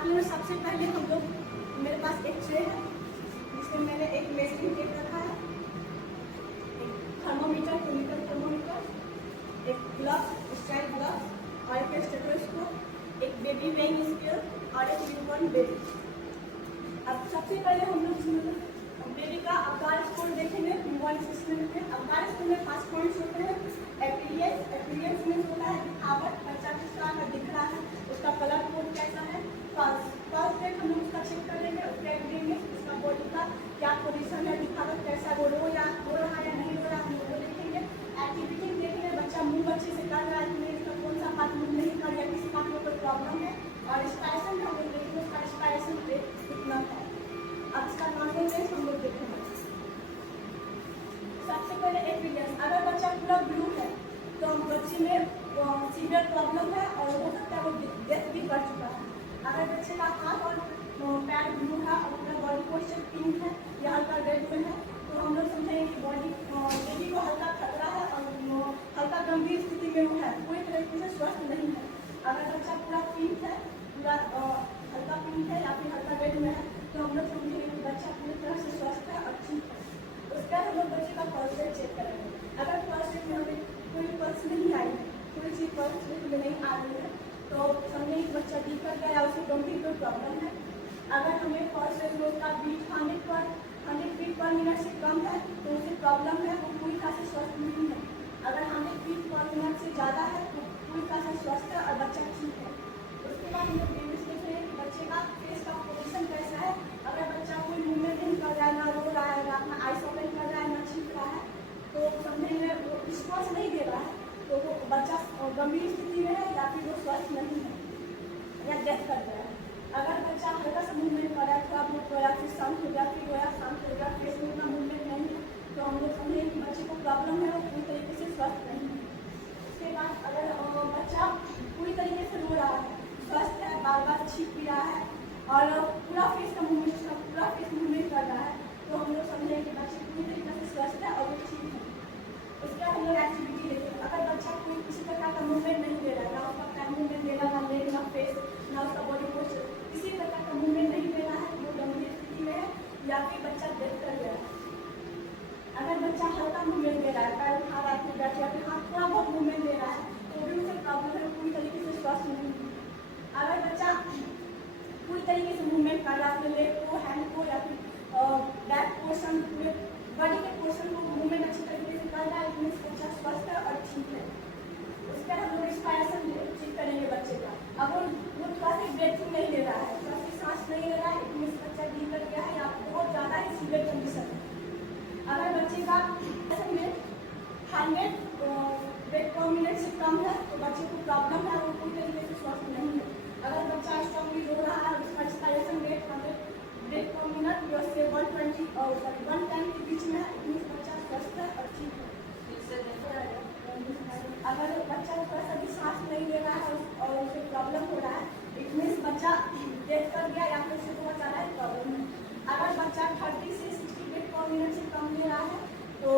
Start में सबसे पहले हम लोग, मेरे पास एक ट्रे है जिसमें मैंने एक मेजरिंग टेप रखा है, एक थर्मोमीटर, केमिकल थर्मोमीटर, एक ग्लव्स, स्टाइल ग्लव्स और एक स्टेथोस्कोप, एक बेबी वेइंग स्केल और एक न्यूबॉर्न बेबी। अब सबसे पहले हम लोग इसमें बेबी का अवतार स्कोर देखेंगे। न्यूबॉर्न सिस्टम में अवतार स्कोर में 5 पॉइंट्स होते हैं। अपीयरेंस में होता है दिखावट, बच्चा किस तरह का दिख रहा है, उसका कलर कोड कैसा है। फर्स्ट डेट हम लोग उसका चेक कर लेंगे, उसके एवरीडे उसका बॉडी का क्या पोजीशन है, दिखावट कैसा, वो रो रहा है या नहीं रो रहा, हम लोग वो देखेंगे। एक्टिविटी देखेंगे, बच्चा मूव अच्छे से कर रहा है कि नहीं, उसका कौन सा हाथ मूव नहीं कर, या किसी हाथ में कोई प्रॉब्लम है। और एक्सप्रेशन हम लोग देखेंगे, उसका एक्सप्रेशन रेट कितना है। अब इसका नॉर्मल रेंज हम लोग देखेंगे। सबसे पहले एपिलियंस, अगर बच्चा पूरा ब्लू है तो बच्चे में सीवियर प्रॉब्लम है और हो सकता है वो डेथ भी कर चुका है। अगर बच्चे का हाथ और पैर ब्लू है और पूरा बॉडी पोस्चर पिंक है या हल्का रेड में है तो हम लोग समझेंगे कि बेबी को हल्का खतरा है और हल्का गंभीर स्थिति में वो है, पूरी तरीके से स्वस्थ नहीं है। अगर बच्चा पूरा पिंक है, पूरा हल्का पिंक है या फिर हल्का रेड में है तो हम लोग समझेंगे कि बच्चा पूरी तरह से स्वस्थ है और ठीक है। उसके बाद हम लोग बच्चे का पल्स रेट चेक करेंगे। अगर पल्स रेट में हमें कोई पल्स नहीं आई है, कोई चीज़ पल्स रेट में नहीं आ रही है तो समझेंगे कि बच्चा वीक कर गया या उसे गंभीर कोई प्रॉब्लम है। अगर हमें पल्स रेट में उसका बीट 100 बीट पर मिनट से कम है तो उसे प्रॉब्लम है, वो पूरी तरह से स्वस्थ नहीं है। अगर 100 बीट पर मिनट से ज़्यादा है तो पूरी तरह से स्वस्थ है और बच्चा ठीक है। उसके बाद हम लोग देखेंगे कि बच्चे का फेस का पोजिशन कैसा है। अगर बच्चा कोई मूवमेंट नहीं कर रहा है, ना रो रहा है, ना अपना आइस ओपन कर रहा है, ना छींक रहा है तो समझेंगे वो रिस्पॉन्स नहीं दे रहा है तो वो बच्चा गंभीर स्थिति में है या फिर वो स्वस्थ नहीं है या डेथ कर गया है। अगर बच्चा हल्का सा मूवमेंट कर रहा है, थोड़ा बहुत रोया, फिर शांत हो गया, फिर रोया, शांत हो गया, फेस में उतना मूवमेंट नहीं है तो हम लोग समझेंगे कि बच्चे को प्रॉब्लम है, वो पूरी तरीके से स्वस्थ नहीं है। उसके बाद अगर बच्चा पूरी तरीके से रो रहा है, स्वस्थ है, बार बार छींक भी रहा है और पूरा फेस का मूवमेंट कर रहा है तो हम लोग समझेंगे कि बच्चे पूरी तरीके से स्वस्थ है और वो ठीक है। उसके बाद हम लोग एक्टिविटी देखेंगे। अगर बच्चा कोई किसी प्रकार का मूवमेंट नहीं दे रहा है, ना उसका पैर मूवमेंट दे रहा, ना लेग, ना फेस, ना उसका बॉडी पोस्चर, किसी प्रकार का मूवमेंट नहीं दे रहा है, वो गंभीर स्थिति में है या फिर बच्चा डेथ कर गया है। अगर बच्चा हल्का मूवमेंट दे रहा है, पैर उठा रहा है, फिर बैठ या फिर हाथ थोड़ा बहुत मूवमेंट दे रहा है तो भी उसे प्रॉब्लम है, पूरी तरीके से स्वस्थ नहीं है। अगर बच्चा पूरी तरीके से मूवमेंट कर रहा है, अपने लेग को, हैंड को या फिर बैक पोर्शन में बॉडी के पोर्शन को मूवमेंट अच्छी तरीके से कर रहा है, इसमें बच्चा स्वस्थ है और ठीक है। उसके बाद हम लोग रिस्पायरेशन चेक करेंगे बच्चे का। अब वो थोड़ा सा ब्रेथिंग नहीं ले रहा है, थोड़ा सी सांस नहीं ले रहा है, इसमें बच्चा वीक कर गया है या बहुत ज़्यादा ही सीवियर कंडीशन है। अगर बच्चे का 100 ब्रेथ पर मिनट से कम है तो बच्चे को प्रॉब्लम है, वो पूरी तरीके से स्वस्थ नहीं है। अगर बच्चा स्ट्रॉन्गली रो रहा है, उसका expiration rate 100 breath per minute से 110 के बीच में है, इतनी बच्चा स्वस्थ है और ठीक है। अगर बच्चा थोड़ा सा भी सांस नहीं ले रहा है और उसे प्रॉब्लम हो रहा है, इट मीन्स बच्चा डेथ कर गया या फिर उसे बहुत ज़्यादा प्रॉब्लम है। अगर बच्चा 30 से 60 ब्रेथ पर मिनट से कम ले रहा है तो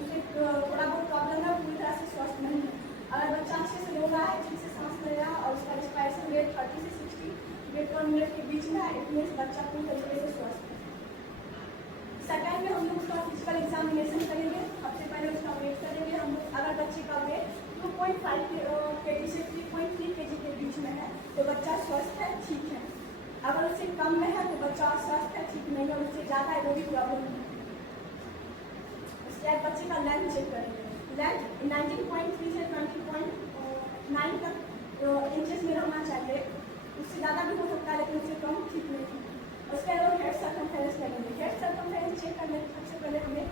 उसे थोड़ा बहुत प्रॉब्लम है, पूरी तरह से स्वस्थ नहीं है। अगर बच्चा अच्छे से रो रहा है, ठीक से सांस ले रहा है और उसका रिस्पायरेशन रेट 30 से 60 ब्रेथ पर मिनट के बीच में है, इट मीन्स बच्चा पूरी तरीके से स्वस्थ है। सेकेंड में हम लोग उसका फिजिकल एग्जामिनेशन करेंगे। सबसे पहले उसका वेट करेंगे हम लोग। अगर बच्चे का वेट 2.5 kg से 3.3 kg के बीच में है तो बच्चा स्वस्थ है, ठीक है। अगर उससे कम में है तो बच्चा स्वस्थ है, ठीक नहीं है, उससे ज़्यादा है वो भी प्रॉब्लम है। उसके बाद बच्चे का लेंथ चेक करेंगे। लेंथ 19.3 से 20.9 तक इंचेस में रहना चाहिए, उससे ज़्यादा भी हो सकता है लेकिन उससे कम ठीक नहीं है। उसके बाद हेड सर्कमफेरेंस लगेंगे। हेड सर्कमफेरेंस चेक करने के सबसे पहले हमें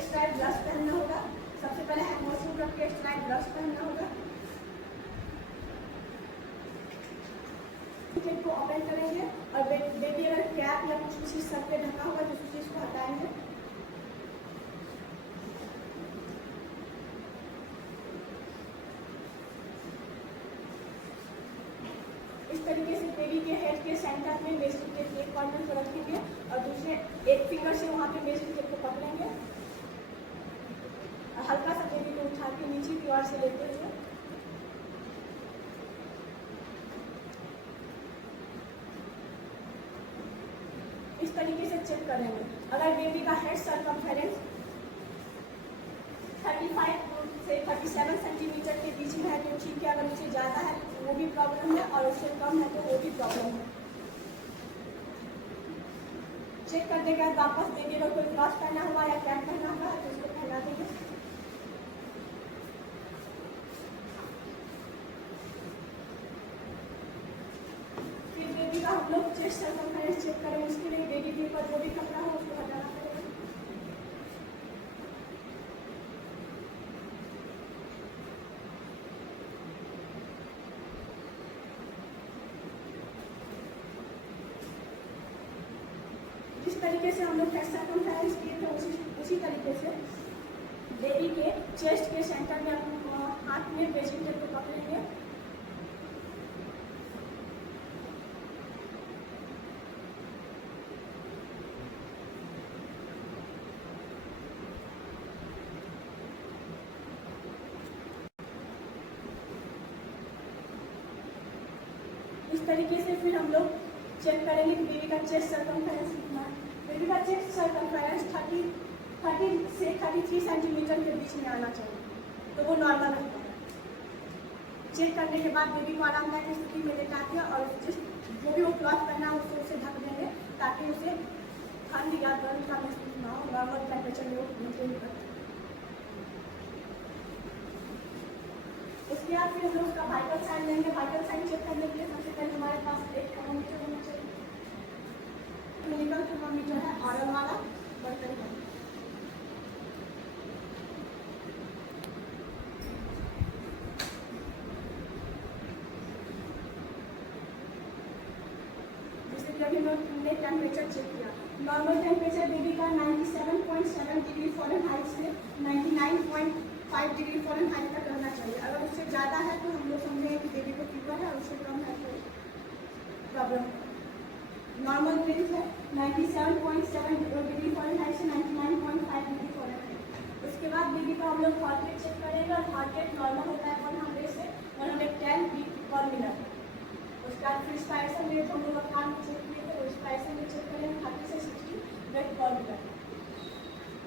स्ट्राइप ब्रश पहनना होगा। सबसे पहले मशीन रख के स्ट्राइप ब्रश पहनना होगा। टिकट को ओपन करेंगे और बेबी अगर कैप या कुछ चीज़ सर पे ढका हुआ तो उस चीज़ को हटाएंगे। इस तरीके से बेबी के हेड के सेंटर में मेजरिंग टेप एक कॉर्नर पर रखेंगे और दूसरे एक फिंगर से वहाँ पे मेजरिंग टेप को पकड़ेंगे। हल्का सा बेबी को उठा के नीचे की ओर से लेते हुए इस तरीके से चेक करेंगे। अगर बेबी का हेड सर्कमफेरेंस 35 से 37 सेंटीमीटर के बीच में है तो ठीक है, अगर उससे ज़्यादा है तो वो भी प्रॉब्लम है, और उससे कम है तो वो भी प्रॉब्लम है। चेक करने के बाद वापस बेबी को कोई क्लॉथ पहना हुआ या कैप पहना हुआ है तो उसको पहना देंगे। फिर बेबी का हम लोग चेस्ट सर्कमफेरेंस चेक करेंगे। उसके लिए बेबी के ऊपर जो भी कपड़ा हो उसको हटाना पड़ेगा। जिस तरीके से हम लोग चेस्ट सर्कमफेरेंस किए थे उसी तरीके से बेबी के चेस्ट के सेंटर में हम हाथ में बेसिंग टेप को पकड़ेंगे। इस तरीके से फिर हम लोग चेक करेंगे कि बेबी का चेस्ट सर्कमफेरेंस कितना है। बेबी का चेस्ट सर्कमफेरेंस 30 से 33 सेंटीमीटर के बीच में आना चाहिए, तो वो नॉर्मल रहता है। चेक करने के बाद बेबी को आरामदायक स्थिति में लेटा के और जो भी वो क्लॉथ पहना है उसको उसे ढक देंगे ताकि उसे ठंड या गर्म का महसूस ना हो, नॉर्मल टेम्परेचर में वो मेंटेन कर। उसके बाद फिर हम लोग उसका वाइटल साइन लेंगे। वाइटल साइन चेक करने के लिए सबसे पहले हमारे पास एक थर्मोमीटर होना चाहिए। क्लिनिकल थर्मोमीटर है, ऑरल वाला बर्तन है। जैसे कि अभी हमने टेम्परेचर चेक किया, नॉर्मल टेम्परेचर बेबी का 97.7 डिग्री फ़ारेनहाइट से 99.5 डिग्री फ़ारेनहाइट तक रहना चाहिए। अगर उससे ज़्यादा है तो हम लोग समझेंगे कि बेबी को फीवर है, और उससे कम है तो प्रॉब्लम है। नॉर्मल रेंज है 97.7 डिग्री फ़ारेनहाइट से 99.5 डिग्री फ़ारेनहाइट। उसके बाद बेबी का हम लोग हार्ट रेट चेक करेंगे, और हार्ट रेट नॉर्मल होता है 100 से 110 बीट पर मिनट। उसके बाद फिर रिस्पायरेशन रेट हम लोग कान में चेक किए थे, रिस्पायरेशन रेट चेक करेंगे 30 से 60 बीट पर मिनट।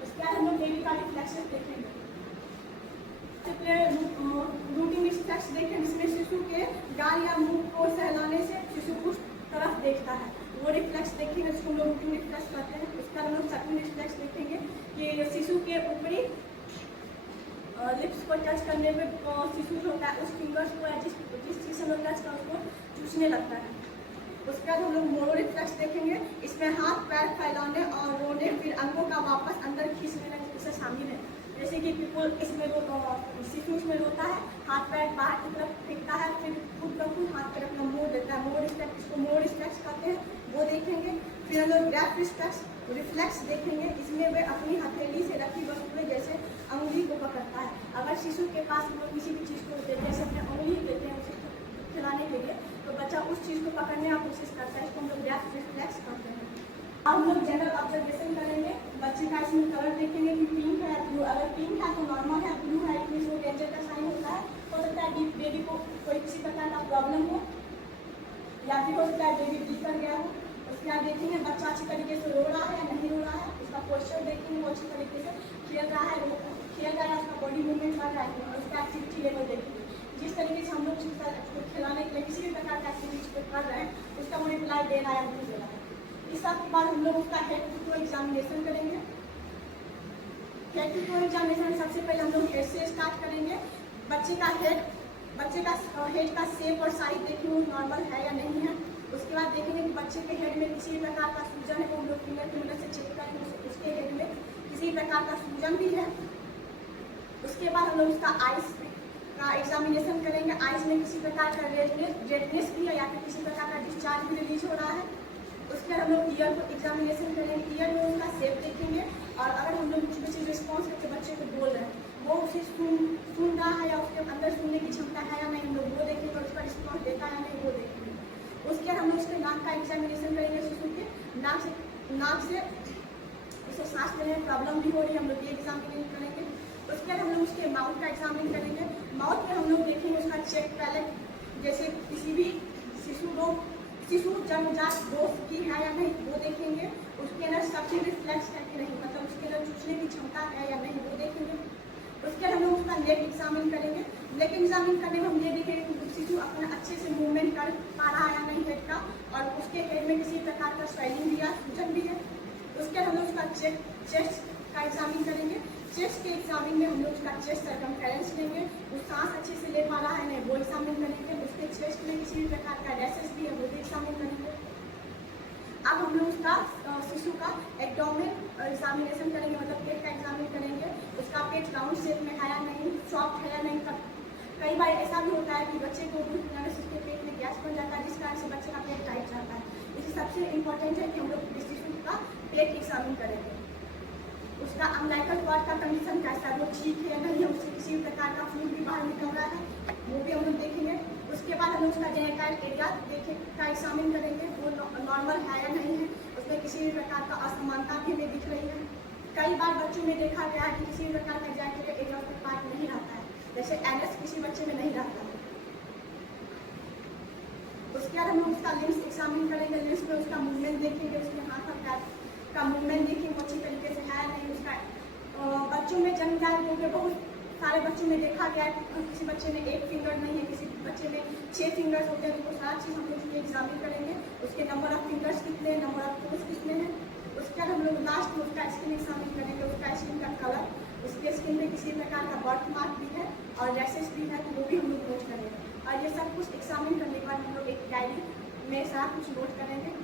उसके बाद हम लोग बेबी का रिफ्लेक्शन देखेंगे। रूटिंग रिफ्लेक्स देखें जिसमें शिशु के गाल या मुंह को सहलाने से शिशु उस तरफ देखता है, वो रिफ्लेक्स देखेंगे जिसको हम लोग रूटिंग रिफ्लेक्स कहते हैं। उसके बाद हम लोग सकिंग रिफ्लेक्स देखेंगे कि शिशु के ऊपरी लिप्स को टच करने में शिशु जो होता है उस फिंगर्स को या जिस चीज़ से हम लोग टच कर उसको चूसने लगता है। उसके बाद हम लोग मोरो रिफ्लेक्स देखेंगे, इसमें हाथ पैर फैलाने और रोने फिर अंगों का वापस अंदर खींचने से शामिल है। जैसे कि पीपल इसमें शिशु इसमें रोता है, हाथ पैर बाहर की तरफ फेंकता है, फिर खुद का खुद हाथ पैर अपना मोड़ देता है, मोर रिफ्लेक्स, इसको मोर रिफ्लेक्स कहते हैं, वो देखेंगे। फिर हम लोग ग्रैप रिफ्लेक्स देखेंगे, इसमें वे अपनी हथेली से रखी वस्तुएं जैसे अंगुली को पकड़ता है। अगर शिशु के पास हम लोग किसी भी चीज़ को देते हैं, जैसे अपने अंगुली देते हैं उसे खिलाने के लिए, तो बच्चा उस चीज़ को पकड़ने की कोशिश करता है, इसको हम लोग ग्रैप रिफ्लेक्स कहते हैं। अब हम लोग जनरल ऑब्जर्वेशन करेंगे, बच्चे का इसमें कलर देखेंगे कि पिंक है ब्लू। अगर पिंक है तो नॉर्मल है, ब्लू है इसमें वो डेंजर का साइन होता है। हो सकता है बेबी को कोई किसी प्रकार का प्रॉब्लम हो, या फिर हो सकता है बेबी बिखर गया हो। उसके बाद देखेंगे बच्चा अच्छी तरीके से रो रहा है या नहीं रो रहा है, उसका पोस्चर देखेंगे वो अच्छी तरीके से खेल रहा है, उसका बॉडी मूवमेंट कर रहा है, और उसका एक्टिविटी लेवल देखेंगे। जिस तरीके से हम लोग खिलाने के लिए किसी भी प्रकार का एक्टिविटी कर रहे हैं उसका वो रिप्लाई दे रहा है या नहीं दे रहा है। इस सब के बाद हम लोग उसका हेड टू टू एग्जामिनेशन करेंगे। हेड टू टू एग्जामिनेशन में सबसे पहले हम लोग हेड से स्टार्ट करेंगे। बच्चे का हेड का शेप और साइज देखेंगे नॉर्मल है या नहीं है। उसके बाद देखेंगे कि बच्चे के हेड में किसी भी प्रकार का सूजन है, वो हम लोग फिंगर की मदद से चेक करेंगे उसके हेड में किसी प्रकार का सूजन भी है। उसके बाद हम लोग उसका आइस का एग्जामिनेशन करेंगे, आइस में किसी प्रकार का रेडनेस भी है या फिर किसी प्रकार का डिस्चार्ज भी रिलीज हो रहा है। उसके बाद हम लोग ईयर को एग्जामिनेशन करेंगे, ईयर में उसका शेप देखेंगे, और अगर हम लोग कुछ बच्चे रिस्पॉन्स करके बच्चे को बोल रहे हैं वो उसे सुन रहा है या उसके अंदर सुनने की क्षमता है या नहीं, हम लोग वो देखेंगे, और उसका रिस्पॉन्स देता है या नहीं वो देखेंगे। उसके बाद हम लोग उसके नाक का एग्जामिनेशन करेंगे, शिशु के नाक से उसे सांस लेने में प्रॉब्लम भी हो रही है, हम लोग ये एग्जामिनेशन करेंगे। उसके बाद हम लोग उसके माउथ का एग्जामिन करेंगे। माउथ में हम लोग देखेंगे उसका चेक पैलेट, जैसे किसी भी शिशु को शिशु जन्मजात दोष की है या नहीं वो देखेंगे, उसके अंदर शक्ति रिफ्लेक्स है कि नहीं, मतलब उसके अंदर चूसने की क्षमता है या नहीं वो देखेंगे। उसके बाद हम लोग उसका नेक एग्जामिन करेंगे। नेक एग्जामिन करने में हम ये देखेंगे कि शिशु अपना अच्छे से मूवमेंट कर पा रहा है या नहीं हेड का, और उसके हेड में किसी प्रकार का स्वेलिंग भी है, सूजन भी है। उसके बाद हम लोग उसका चेस्ट का एग्जामिन करेंगे। चेस्ट के एग्जामिन में हम लोग उसका चेस्ट सर्कमफेरेंस लेंगे, वो सांस अच्छे से ले पा रहा है नहीं वो एग्जामिन करेंगे। उसके चेस्ट में किसी भी प्रकार का रैशेस भी है वो भी एग्जामिन करेंगे। अब हम लोग उसका शिशु का एब्डोमेन एग्जामिनेशन करेंगे, मतलब पेट का एग्जामिन करेंगे। उसका पेट राउंड शेप में है या नहीं, सॉफ्ट है या नहीं। कई बार ऐसा भी होता है कि बच्चे को दूध पिलाने से उसके पेट में गैस बन जाता है, जिस कारण से बच्चे का पेट टाइट रहता है। इसलिए सबसे इम्पोर्टेंट है कि हम लोग शिशु का पेट एग्जामिन करेंगे। उसका अम्लाइकल कॉर्ड का कंडीशन कैसा है, वो ठीक है या नहीं है, उससे किसी भी प्रकार का फ्लूइड भी बाहर निकल रहा है वो भी हम लोग देखेंगे। उसके बाद हम लोग उसका जेनिटल एरिया का एग्जामिन करेंगे, वो नॉर्मल है या नहीं है, उसमें किसी भी प्रकार का असमानता भी हमें दिख रही है। कई बार बच्चों में देखा गया है कि किसी भी प्रकार का जेनिटल एरिया उसके पार्ट नहीं रहता है, जैसे एनएस किसी बच्चे में नहीं रहता है। उसके बाद हम लोग उसका लिम्स एग्जामिन करेंगे। लिम्स में उसका मूवमेंट देखेंगे, उसके हाथ और पैर का मूवमेंट देखेंगे अच्छी तरीके से है नहीं। उसका बच्चों में जन्मजात रोग बहुत सारे बच्चों में देखा गया है, किसी बच्चे में 1 फिंगर नहीं है, किसी बच्चे में 6 फिंगर्स होते हैं। तो सारा चीज़ हम लोग उसकी एग्जामिन करेंगे। उसके नंबर ऑफ फिंगर्स कितने हैं, नंबर ऑफ टोज कितने हैं। उसके बाद हम लोग लास्ट में उसका स्किन एग्जामिन करेंगे, उसका स्किन का कलर, उसके स्किन में किसी प्रकार का बर्थ मार्क भी है और रैशेस भी है, तो वो भी हम लोग नोट करेंगे। और ये सब कुछ एग्जामिन करने के बाद हम लोग एक डायरी में सारा कुछ नोट करेंगे।